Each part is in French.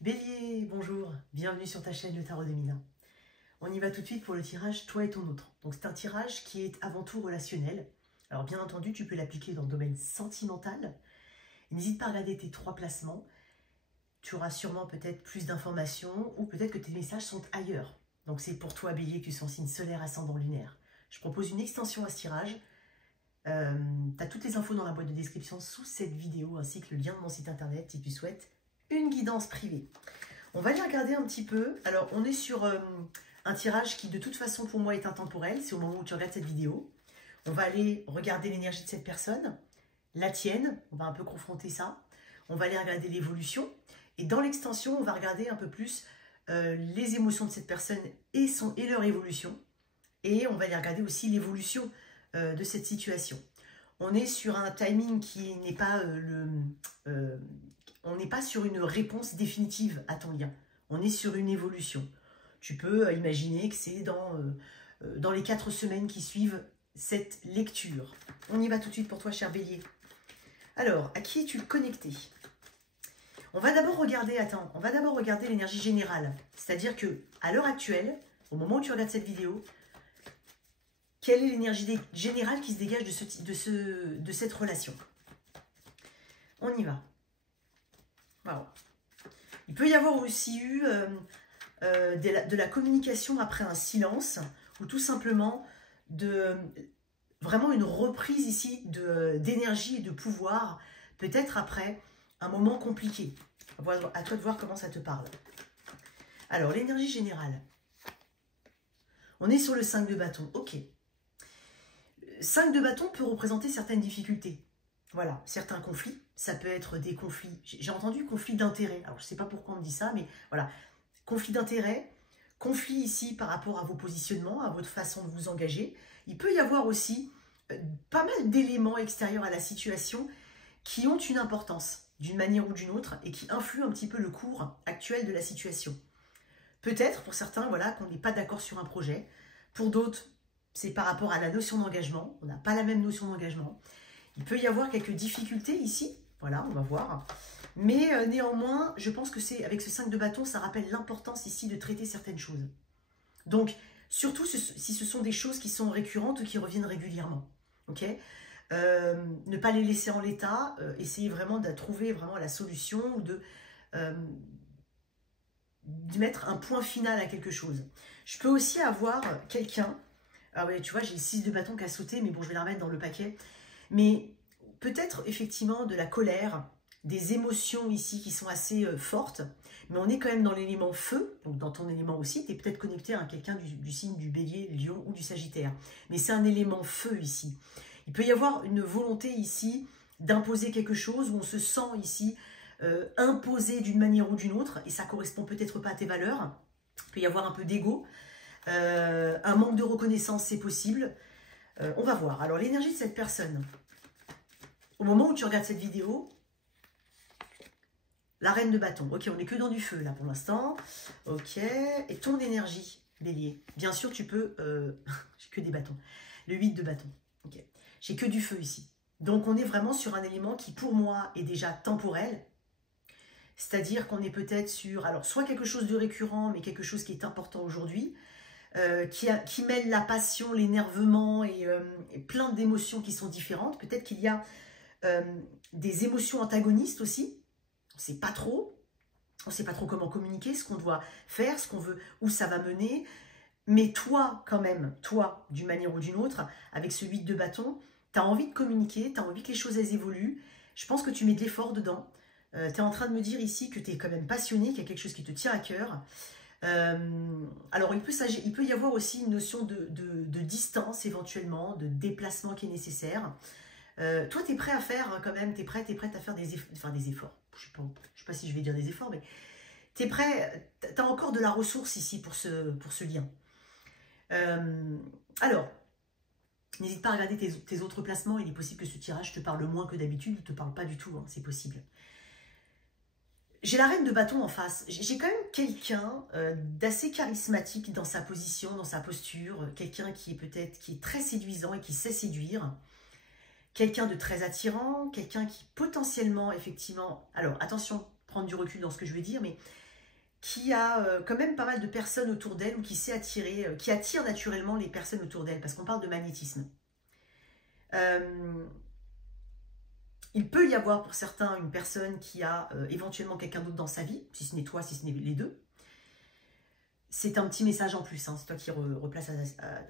Bélier, bonjour, bienvenue sur ta chaîne Le Tarot 2001. On y va tout de suite pour le tirage Toi et ton autre. Donc c'est un tirage qui est avant tout relationnel. Alors bien entendu, tu peux l'appliquer dans le domaine sentimental. N'hésite pas à regarder tes 3 placements. Tu auras sûrement peut-être plus d'informations ou peut-être que tes messages sont ailleurs. Donc c'est pour toi Bélier que tu es en signe solaire, ascendant lunaire. Je propose une extension à ce tirage. Tu as toutes les infos dans la boîte de description sous cette vidéo ainsi que le lien de mon site internet si tu souhaites une guidance privée. On va aller regarder un petit peu. Alors, on est sur un tirage qui, de toute façon, pour moi, est intemporel. C'est au moment où tu regardes cette vidéo. On va aller regarder l'énergie de cette personne, la tienne. On va un peu confronter ça. On va aller regarder l'évolution. Et dans l'extension, on va regarder un peu plus les émotions de cette personne et leur évolution. Et on va aller regarder aussi l'évolution de cette situation. On est sur un timing qui n'est pas on n'est pas sur une réponse définitive à ton lien. On est sur une évolution. Tu peux imaginer que c'est dans les 4 semaines qui suivent cette lecture. On y va tout de suite pour toi, cher Bélier. Alors, à qui es-tu connecté? On va d'abord regarder, l'énergie générale. C'est-à-dire que à l'heure actuelle, au moment où tu regardes cette vidéo, quelle est l'énergie générale qui se dégage de cette relation? On y va. Wow. Il peut y avoir aussi eu de la communication après un silence ou tout simplement vraiment une reprise ici d'énergie et de pouvoir, peut-être après un moment compliqué. À toi de voir comment ça te parle. Alors, l'énergie générale. On est sur le 5 de bâton. Ok. 5 de bâton peut représenter certaines difficultés. Voilà, certains conflits. Ça peut être des conflits. J'ai entendu conflit d'intérêt. Alors, je ne sais pas pourquoi on me dit ça, mais voilà. Conflit d'intérêt, conflit ici par rapport à vos positionnements, à votre façon de vous engager. Il peut y avoir aussi pas mal d'éléments extérieurs à la situation qui ont une importance d'une manière ou d'une autre et qui influent un petit peu le cours actuel de la situation. Peut-être, pour certains, voilà, qu'on n'est pas d'accord sur un projet. Pour d'autres, c'est par rapport à la notion d'engagement. On n'a pas la même notion d'engagement. Il peut y avoir quelques difficultés ici. Voilà, on va voir. Mais néanmoins, je pense que c'est avec ce 5 de bâton, ça rappelle l'importance ici de traiter certaines choses. Donc, surtout si ce sont des choses qui sont récurrentes ou qui reviennent régulièrement. Ok, ne pas les laisser en l'état, essayer vraiment de trouver vraiment la solution ou de mettre un point final à quelque chose. Je peux aussi avoir quelqu'un, ah ouais, tu vois, j'ai le 6 de bâton qui a sauté, mais bon, je vais la remettre dans le paquet. Mais peut-être effectivement de la colère, des émotions ici qui sont assez fortes, mais on est quand même dans l'élément feu, donc dans ton élément aussi, tu es peut-être connecté à quelqu'un du signe du Bélier, Lion ou du Sagittaire, mais c'est un élément feu ici. Il peut y avoir une volonté ici d'imposer quelque chose où on se sent ici imposé d'une manière ou d'une autre, et ça correspond peut-être pas à tes valeurs. Il peut y avoir un peu d'ego, un manque de reconnaissance, c'est possible. On va voir. Alors, l'énergie de cette personne, au moment où tu regardes cette vidéo, la reine de bâton. Ok, on n'est que dans du feu, là, pour l'instant. Ok, et ton énergie, Bélier. Bien sûr, tu peux... j'ai que des bâtons. Le 8 de bâton. Ok, j'ai que du feu ici. Donc, on est vraiment sur un élément qui, pour moi, est déjà temporel. C'est-à-dire qu'on est peut-être sur... Alors, soit quelque chose de récurrent, mais quelque chose qui est important aujourd'hui, qui mêle la passion, l'énervement et plein d'émotions qui sont différentes. Peut-être qu'il y a des émotions antagonistes aussi. On ne sait pas trop comment communiquer, ce qu'on doit faire, ce qu'on veut, où ça va mener. Mais toi, quand même, toi, d'une manière ou d'une autre, avec ce 8 de bâton, tu as envie de communiquer, tu as envie que les choses elles évoluent. Je pense que tu mets de l'effort dedans. Tu es en train de me dire ici que tu es quand même passionné, qu'il y a quelque chose qui te tient à cœur. Alors, il peut y avoir aussi une notion de distance éventuellement, de déplacement qui est nécessaire. Toi, tu es prêt à faire quand même, tu es prête à faire des efforts. Je sais pas si je vais dire des efforts, mais tu es prêt, tu as encore de la ressource ici pour ce lien. Alors, n'hésite pas à regarder tes autres placements. Il est possible que ce tirage te parle moins que d'habitude, ne te parle pas du tout, hein, c'est possible. J'ai la reine de bâton en face. J'ai quand même quelqu'un d'assez charismatique dans sa position, dans sa posture. Quelqu'un qui est très séduisant et qui sait séduire. Quelqu'un de très attirant. Quelqu'un qui potentiellement, effectivement... Alors, attention, prendre du recul dans ce que je vais dire, mais qui a quand même pas mal de personnes autour d'elle ou qui sait attirer, qui attire naturellement les personnes autour d'elle, parce qu'on parle de magnétisme. Il peut y avoir pour certains une personne qui a éventuellement quelqu'un d'autre dans sa vie, si ce n'est toi, si ce n'est les deux. C'est un petit message en plus, hein, c'est toi qui replaces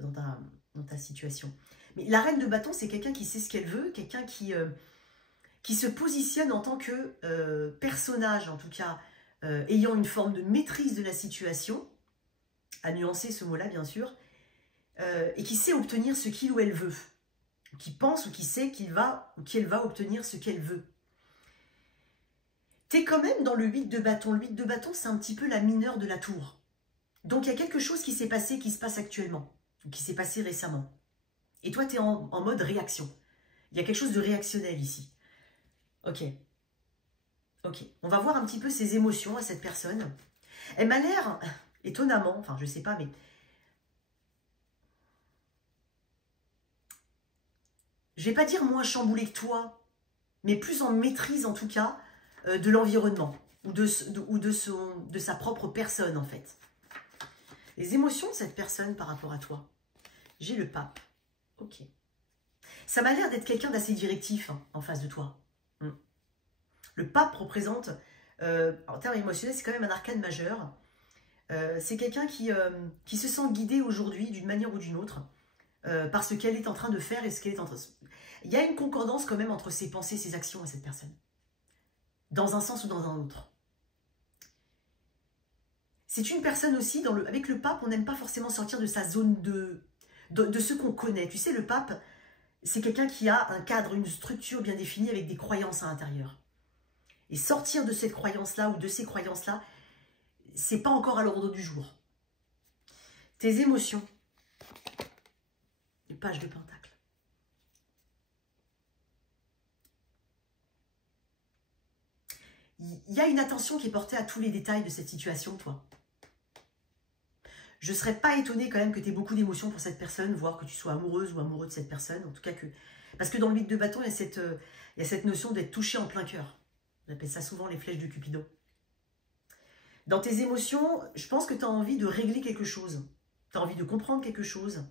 dans ta situation. Mais la reine de bâton, c'est quelqu'un qui sait ce qu'elle veut, quelqu'un qui se positionne en tant que personnage, en tout cas, ayant une forme de maîtrise de la situation, à nuancer ce mot-là bien sûr, et qui sait obtenir ce qu'il ou elle veut, qui pense ou qui sait qu'il va ou qu'elle va obtenir ce qu'elle veut. Tu es quand même dans le 8 de bâton. Le 8 de bâton, c'est un petit peu la mineure de la tour. Donc il y a quelque chose qui s'est passé, qui se passe actuellement, ou qui s'est passé récemment. Et toi, tu es en mode réaction. Il y a quelque chose de réactionnel ici. Ok. Ok. On va voir un petit peu ses émotions à cette personne. Elle m'a l'air, étonnamment, enfin je sais pas, mais... je vais pas dire moins chamboulée que toi, mais plus en maîtrise en tout cas de l'environnement ou de sa propre personne en fait. Les émotions de cette personne par rapport à toi. J'ai le pape. Ok. Ça m'a l'air d'être quelqu'un d'assez directif hein, en face de toi. Le pape représente, en termes émotionnels, c'est quand même un arcane majeur. C'est quelqu'un qui se sent guidé aujourd'hui d'une manière ou d'une autre par ce qu'elle est en train de faire et ce qu'elle est en train de... Il y a une concordance quand même entre ses pensées et ses actions à cette personne. Dans un sens ou dans un autre. C'est une personne aussi, avec le pape, on n'aime pas forcément sortir de sa zone de ce qu'on connaît. Tu sais, le pape, c'est quelqu'un qui a un cadre, une structure bien définie avec des croyances à l'intérieur. Et sortir de cette croyance-là ou de ces croyances-là, c'est pas encore à l'ordre du jour. Tes émotions. Les pages de pentacle. Il y a une attention qui est portée à tous les détails de cette situation, toi. Je ne serais pas étonnée quand même que tu aies beaucoup d'émotions pour cette personne, voire que tu sois amoureuse ou amoureux de cette personne. En tout cas que... Parce que dans le 8 de bâton, il y a cette notion d'être touché en plein cœur. On appelle ça souvent les flèches de Cupidon. Dans tes émotions, je pense que tu as envie de régler quelque chose. Tu as envie de comprendre quelque chose.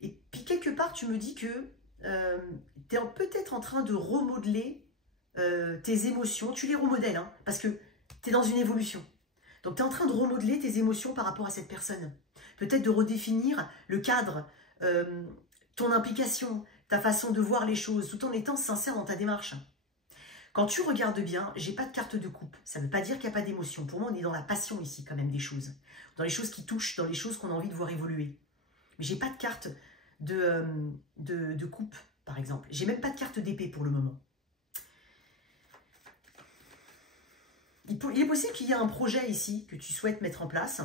Et puis quelque part, tu me dis que tu es peut-être en train de remodeler tes émotions. Tu les remodèles, hein, parce que tu es dans une évolution. Donc tu es en train de remodeler tes émotions par rapport à cette personne. Peut-être de redéfinir le cadre, ton implication, ta façon de voir les choses, tout en étant sincère dans ta démarche. Quand tu regardes bien, j'ai pas de carte de coupe. Ça ne veut pas dire qu'il n'y a pas d'émotion. Pour moi, on est dans la passion ici quand même des choses. Dans les choses qui touchent, dans les choses qu'on a envie de voir évoluer. Mais j'ai pas de carte de coupe, par exemple. J'ai même pas de carte d'épée pour le moment. Il est possible qu'il y ait un projet ici que tu souhaites mettre en place.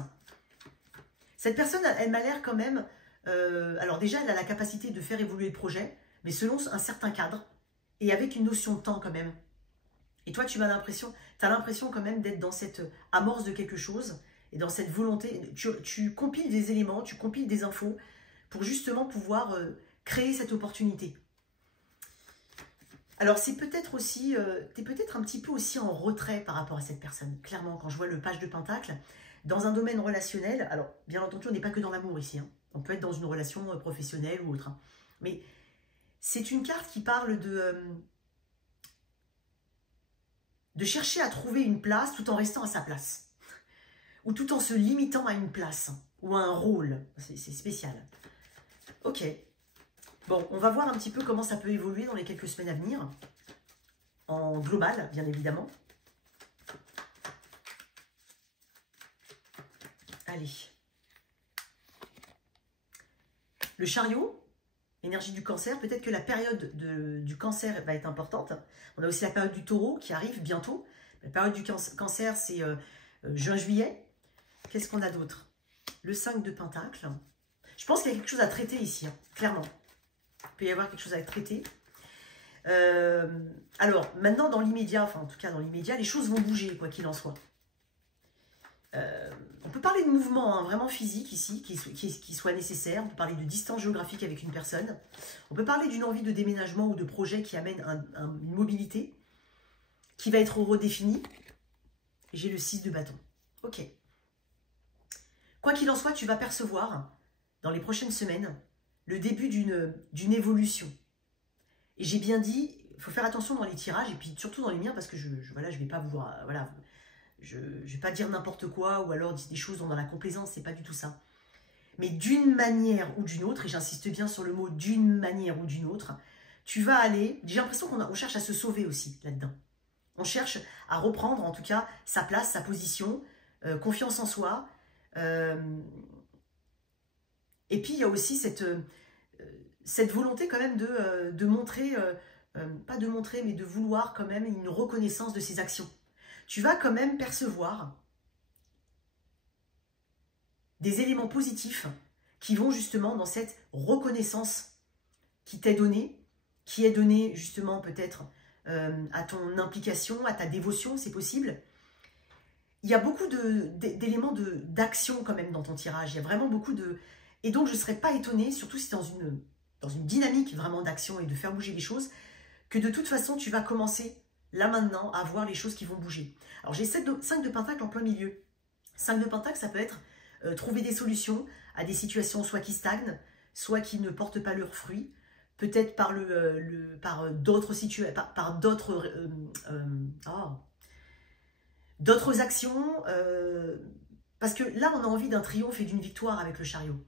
Cette personne, elle m'a l'air quand même... alors déjà, elle a la capacité de faire évoluer le projet, mais selon un certain cadre et avec une notion de temps quand même. Et toi, tu as l'impression quand même d'être dans cette amorce de quelque chose et dans cette volonté. Tu compiles des éléments, tu compiles des infos pour justement pouvoir créer cette opportunité. Alors, c'est peut-être aussi, tu es peut-être un petit peu aussi en retrait par rapport à cette personne. Clairement, quand je vois le page de pentacle, dans un domaine relationnel, alors bien entendu, on n'est pas que dans l'amour ici. Hein. On peut être dans une relation professionnelle ou autre. Hein. Mais c'est une carte qui parle de chercher à trouver une place tout en restant à sa place. Ou tout en se limitant à une place ou à un rôle. C'est spécial. Ok. Bon, on va voir un petit peu comment ça peut évoluer dans les quelques semaines à venir. En global, bien évidemment. Allez. Le chariot, énergie du cancer. Peut-être que la période du cancer va être importante. On a aussi la période du taureau qui arrive bientôt. La période du cancer, c'est juin-juillet. Qu'est-ce qu'on a d'autre? Le 5 de pentacle. Je pense qu'il y a quelque chose à traiter ici, hein, clairement. Il peut y avoir quelque chose à traiter. Alors, maintenant, dans l'immédiat, enfin, en tout cas, dans l'immédiat, les choses vont bouger, quoi qu'il en soit. On peut parler de mouvement hein, vraiment physique ici, qui soit nécessaire. On peut parler de distance géographique avec une personne. On peut parler d'une envie de déménagement ou de projet qui amène une mobilité qui va être redéfinie. J'ai le 6 de bâton. Ok. Quoi qu'il en soit, tu vas percevoir, dans les prochaines semaines, le début d'une évolution. Et j'ai bien dit, il faut faire attention dans les tirages, et puis surtout dans les miens, parce que voilà, je vais pas vous... voilà, je vais pas dire n'importe quoi, ou alors des choses dans la complaisance, c'est pas du tout ça. Mais d'une manière ou d'une autre, et j'insiste bien sur le mot d'une manière ou d'une autre, tu vas aller... J'ai l'impression qu'on cherche à se sauver aussi là-dedans. On cherche à reprendre en tout cas sa place, sa position, confiance en soi. Et puis il y a aussi cette volonté quand même de montrer, pas de montrer, mais de vouloir quand même une reconnaissance de ses actions. Tu vas quand même percevoir des éléments positifs qui vont justement dans cette reconnaissance qui t'est donnée, qui est donnée justement peut-être à ton implication, à ta dévotion, c'est possible. Il y a beaucoup d'éléments d'action quand même dans ton tirage, il y a vraiment beaucoup de... Et donc je ne serais pas étonnée, surtout si tu es dans une dynamique vraiment d'action et de faire bouger les choses, que de toute façon tu vas commencer là maintenant à voir les choses qui vont bouger. Alors j'ai 5 de Pentacle en plein milieu. 5 de Pentacle, ça peut être trouver des solutions à des situations soit qui stagnent, soit qui ne portent pas leurs fruits, peut-être par d'autres situations, par d'autres actions, parce que là on a envie d'un triomphe et d'une victoire avec le chariot.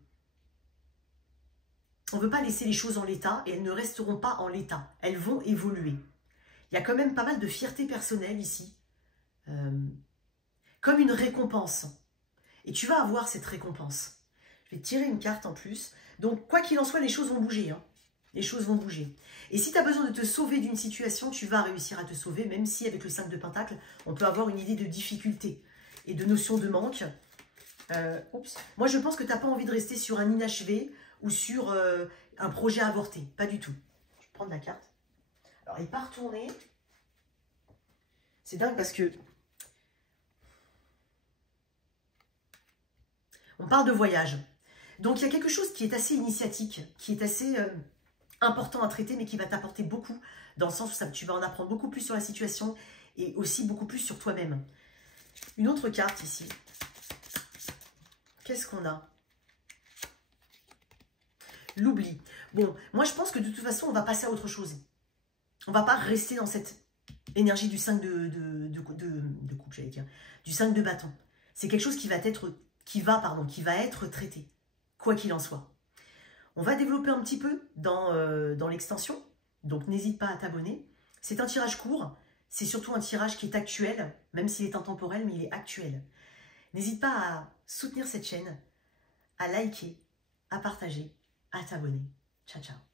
On ne veut pas laisser les choses en l'état et elles ne resteront pas en l'état, elles vont évoluer. Il y a quand même pas mal de fierté personnelle ici, comme une récompense. Et tu vas avoir cette récompense. Je vais tirer une carte en plus. Donc, quoi qu'il en soit, les choses vont bouger. Hein. Les choses vont bouger. Et si tu as besoin de te sauver d'une situation, tu vas réussir à te sauver, même si avec le 5 de Pentacle, on peut avoir une idée de difficulté et de notion de manque. Moi, je pense que tu n'as pas envie de rester sur un inachevé ou sur un projet avorté. Pas du tout. Je vais prendre la carte. Alors, il n'est pas retourné. C'est dingue parce que on parle de voyage. Donc, il y a quelque chose qui est assez initiatique, qui est assez important à traiter, mais qui va t'apporter beaucoup, dans le sens où tu vas en apprendre beaucoup plus sur la situation et aussi beaucoup plus sur toi-même. Une autre carte ici. Qu'est-ce qu'on a? L'oubli. Bon, moi, je pense que de toute façon, on va passer à autre chose. On ne va pas rester dans cette énergie du 5 de coupe, j'allais dire, du 5 de bâton. C'est quelque chose qui va être traité, quoi qu'il en soit. On va développer un petit peu dans l'extension, donc n'hésite pas à t'abonner. C'est un tirage court, c'est surtout un tirage qui est actuel, même s'il est intemporel, mais il est actuel. N'hésite pas à soutenir cette chaîne, à liker, à partager, à t'abonner. Ciao, ciao.